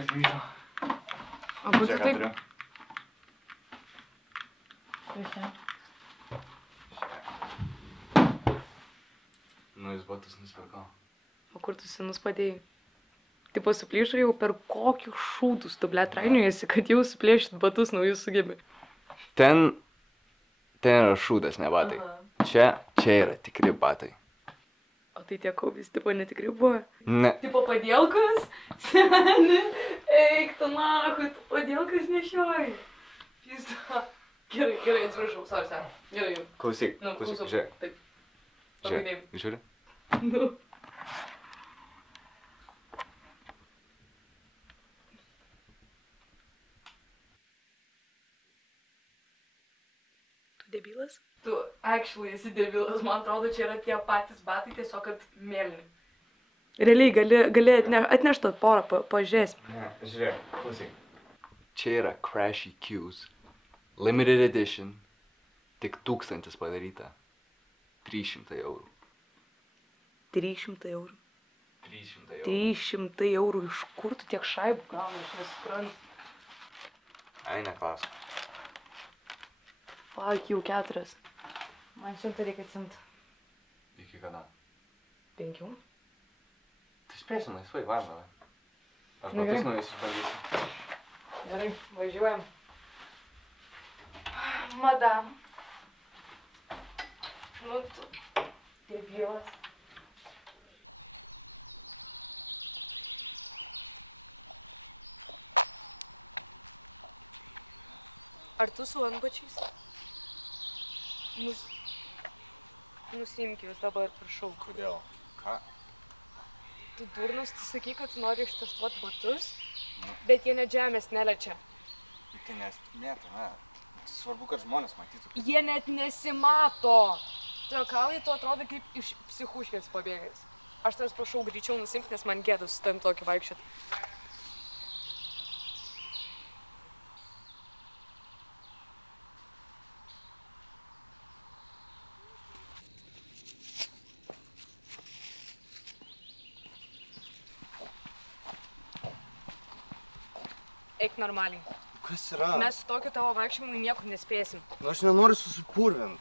Kas grįžo? O kur tu taip? Nu, jis batus nusipirko. O kur tu senus padėjai? Tipo, suplyšai jau per kokius šūdus tu, ble, trainiuojasi, kad jau suplėšit batus naujus sugebi. Ten yra šūdas, ne batai. Čia yra tikri batai. O tai tie kaubis, tipo, netikri buvo? Ne. Tipo, padėlkas? Seni, eik tu nahui, tu padėlkas nešioji. Pizda. Gerai, atsiprašau, sorry. Gerai jau. Klausyk, žiūrėk. Taip. Žiūrėk, žiūrėk. Nu. Tu debilas? Tu actually esi debilas, man atrodo, čia yra tie patys batai, tiesiog kad mėlyni. Realiai gali atnešti porą, pažiūrėsim. Ne, žiūrėk, klausyk. Čia yra Crashy Q's. Limited edition. Tik 1000 padaryta. 300 eurų. 300 eurų. 300 eurų. 300 eurų. Iš kur tu tiek šaibų gauni, aš nesuprantu. Ai, neklausk. Fuck, jau 4. Man 100 reikia atsimt. Iki kada? 5? Tai spėsim laisvai, važiuoju. Aš Nu, batus gerai. naujus išbandysiu. Gerai, važiuojam. Madam. Nu tu, debilas. Ar tu su antbačiais? Nusiimk juos dabar, prašau. Kodėl? Ką? Tu durnas, tu sakai, kad tu nori ištestuoti batus, bet jie net žemės neliečia. Tai ne. Svarbu, kad žmonės matytų. Jie net nesimato. Tu juokauji, tu atrodo kaip iš psichuškės pabėgęs. Aš tavęs prašau greičiau nusimti, nes man gėda su tavim tokį vaikščiot. Eik normaliai. Kas yra? Mes su tokiu tavo vaikščiojimu niekur nespėsim. Nu, aš nenoriu susipurvint.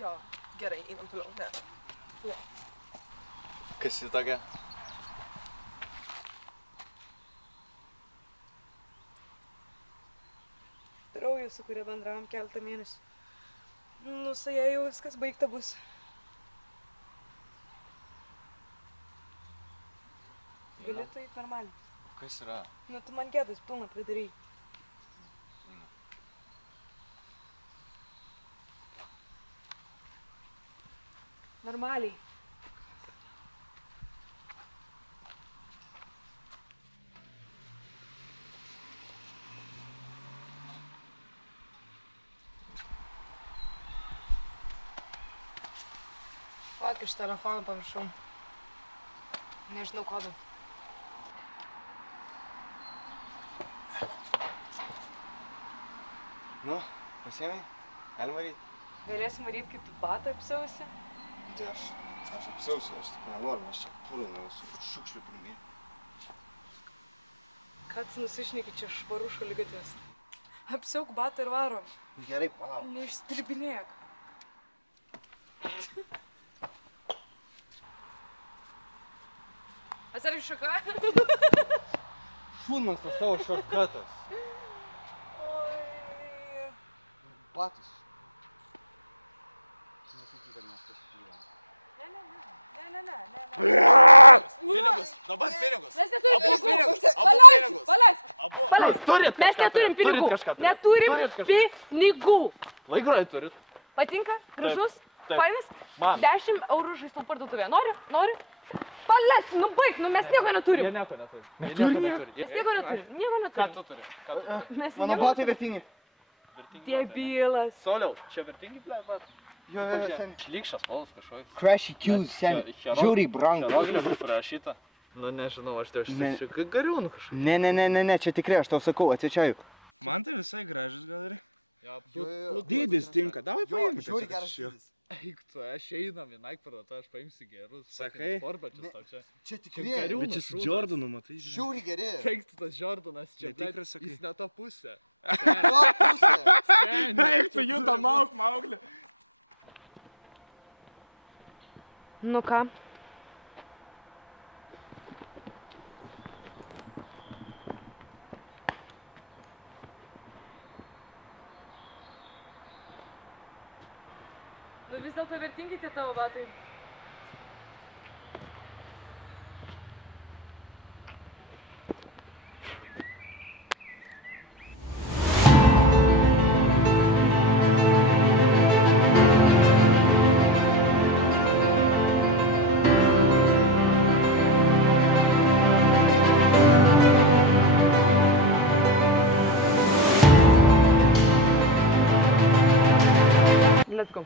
Jo, gerai, einam toliau. Ne. Kas į tokia? Draugė, su kuria bendravom keletą mėnesių. Nu, su ja jau viskas baigta bus. Gali tu eit normaliai. Kas yra? Nu, tu man gėdas pilną pridarai. Normaliai. Fuck, iš telefono pamiršau. Nežinau kodą. Nu, pasiėmai? Galim varyt? Galėsim varyt, kaip tu batą apsiausi? Tai aš apsiausiu, aš tik nenoriu, aš čia purvinau su šiukšliu primė. Ką tu nusišneki čia švarų šaligatvis? Apsiauk batą ir varom. Gerai, palauk. Neišstribinėk. Atsargiai šaka? Šūdmans tas tavo šortkatas. Oi. Batus. Nesakyk, kad mes pasiklydom. Ne. Pinigus, dabar pinigus. Mes neturim Abu pinigų. pinigus, abu Paleisk, pinigus. paleisk. Abu. Paleisk. Mes neturim pinigų. Neturim pinigų. Laikrodį turit. Patinka? Gražus? Taip. Fainas? Man. 10 eurų žaislų parduotuvė. Nori? Paleisk, nu baig, nu mes nieko neturim. Jie nieko neturi. Mes nieko neturim. Ką tu turi? Ką tu turi? Mes Mano nieko... batai vertingi. Debilas. Sauliau, čia vertingi, ble, bet. Jo, seni. Šlykščias spalvas kažkoks. Crashy Q's, seni. Žiauriai brangu. Hieroglifų parašyta. Nu, nežinau, aš tai Ne. gariūnų kažkaip. Ne, čia tikrai, aš tau sakau, atsičiaju. Man tai visai gražus gal ir. Jo, Dydis tinka, davai Jo, paimk. žiūri geras dydis. eik tu, aš einam į Naikpardą, aš paimsiu gerus. Sakai? Sportbačius tau čia. Čia Kaip tikri. karių. Bet čia su Jordanu, matai, žinai. Žiūri geri. Eik tu tas Jordanas čia, Netikras, sakai. jis ne to pusė. Jo, pusė. Eik tu jų tą mauklį. Nu ką? Nu vis dėlto vertingi tie tavo batai. Let's go.